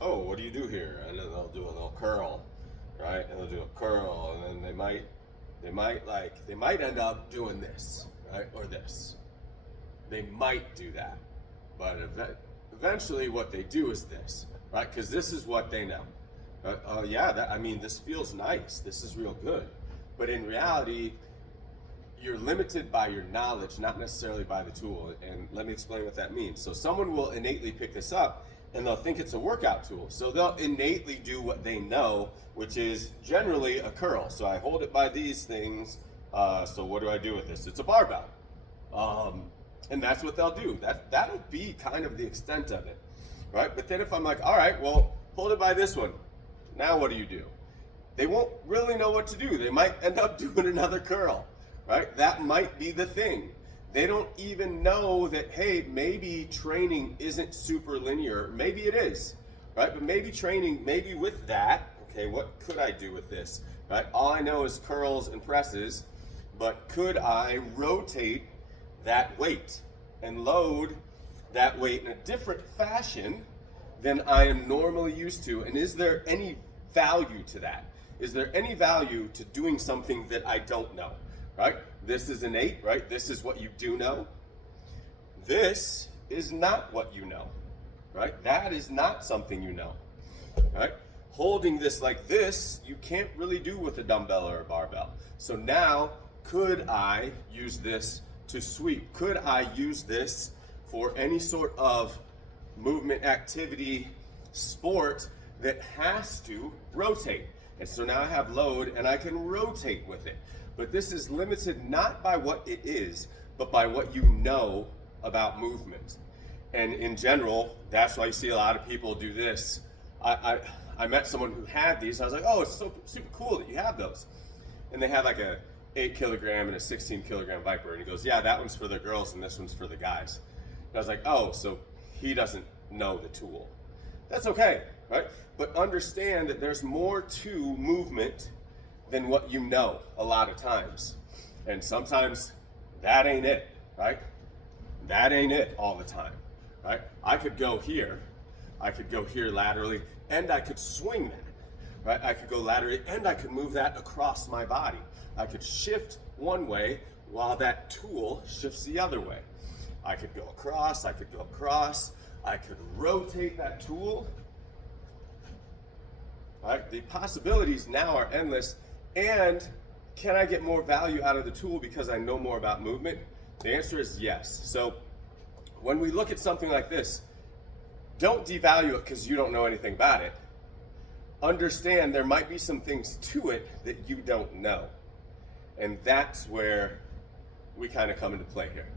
Oh, what do you do here? And then they'll do a little curl, right? And they'll do a curl, and then they might end up doing this, right? Or this. They might do that. But eventually what they do is this, right? Because this is what they know. Yeah, this feels nice. This is real good. But in reality, you're limited by your knowledge, not necessarily by the tool. And let me explain what that means. So someone will innately pick this up and they'll think it's a workout tool. So they'll innately do what they know, which is generally a curl. So I hold it by these things. So what do I do with this? It's a barbell. And that's what they'll do. That'll be kind of the extent of it, right? But then if I'm like, all right, well, hold it by this one. Now what do? They won't really know what to do. They might end up doing another curl, right? That might be the thing. They don't even know that, hey, maybe training isn't super linear. Maybe it is, right? But maybe training, maybe with that, okay, what could I do with this, right? All I know is curls and presses, but could I rotate that weight and load that weight in a different fashion than I am normally used to? And is there any value to that? Is there any value to doing something that I don't know, right? This is innate, right? This is what you do know. This is not what you know, right? That is not something you know, right? Holding this like this, you can't really do with a dumbbell or a barbell. So now, could I use this to sweep? Could I use this for any sort of movement, activity, sport that has to rotate? And so now I have load and I can rotate with it. But this is limited not by what it is, but by what you know about movement. And in general, that's why you see a lot of people do this. I met someone who had these. I was like, oh, it's so super cool that you have those. And they had like a 8 kilogram and a 16 kilogram Viper. And he goes, yeah, that one's for the girls and this one's for the guys. And I was like, oh, so he doesn't know the tool. That's okay, right? But understand that there's more to movement than what you know a lot of times. And sometimes that ain't it, right? That ain't it all the time, right? I could go here laterally, and I could swing that, right? I could go laterally, and I could move that across my body. I could shift one way while that tool shifts the other way. I could go across, I could rotate that tool. Right? The possibilities now are endless. And can I get more value out of the tool because I know more about movement? The answer is yes. So when we look at something like this, don't devalue it because you don't know anything about it. Understand there might be some things to it that you don't know. And that's where we kind of come into play here.